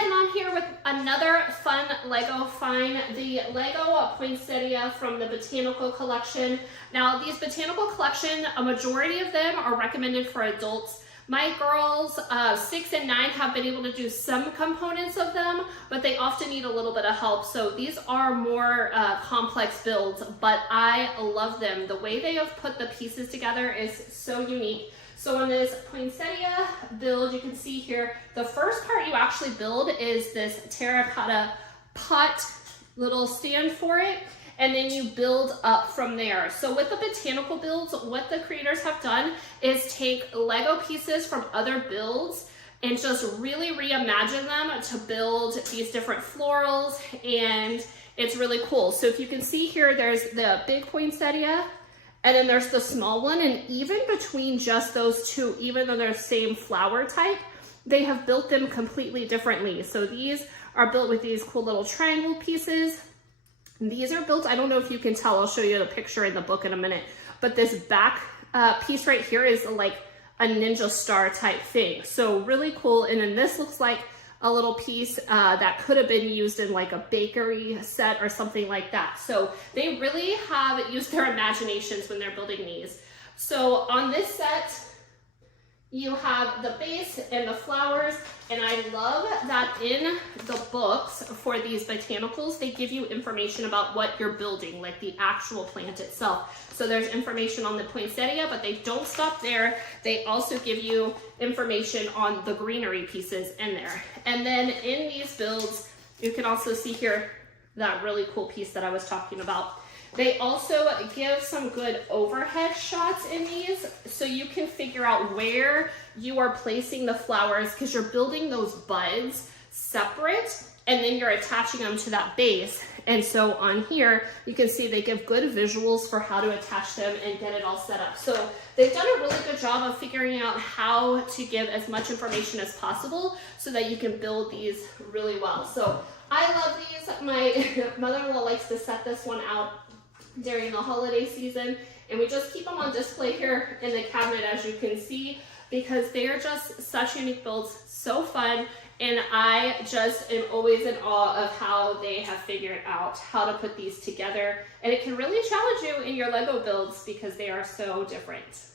guys, and I'm here with another fun Lego find, the Lego Poinsettia from the Botanical Collection. Now, these Botanical Collection, a majority of them are recommended for adults. My girls, 6 and 9, have been able to do some components of them, but they often need a little bit of help. So these are more complex builds, but I love them. The way they have put the pieces together is so unique. So on this poinsettia build, you can see here, the first part you actually build is this terracotta pot little stand for it, and then you build up from there. So with the botanical builds, what the creators have done is take Lego pieces from other builds and just really reimagine them to build these different florals, and it's really cool. So if you can see here, there's the big poinsettia, and then there's the small one, and even between just those two, even though they're the same flower type, they have built them completely differently. So these are built with these cool little triangle pieces. These are built, I don't know if you can tell, I'll show you the picture in the book in a minute, but this back piece right here is like a ninja star type thing. So really cool. And then this looks like a little piece that could have been used in like a bakery set or something like that. So they really have used their imaginations when they're building these. So on this set, you have the base and the flowers, and I love that in the books for these botanicals, they give you information about what you're building, like the actual plant itself. So there's information on the poinsettia, but they don't stop there. They also give you information on the greenery pieces in there. And then in these builds, you can also see here that really cool piece that I was talking about. They also give some good overhead shots in these, so you can figure out where you are placing the flowers, because you're building those buds separate and then you're attaching them to that base. And so on here, you can see they give good visuals for how to attach them and get it all set up. So they've done a really good job of figuring out how to give as much information as possible so that you can build these really well. So I love these. My mother-in-law likes to set this one out during the holiday season, and we just keep them on display here in the cabinet, as you can see, because they are just such unique builds, so fun, and I just am always in awe of how they have figured out how to put these together, and it can really challenge you in your Lego builds because they are so different.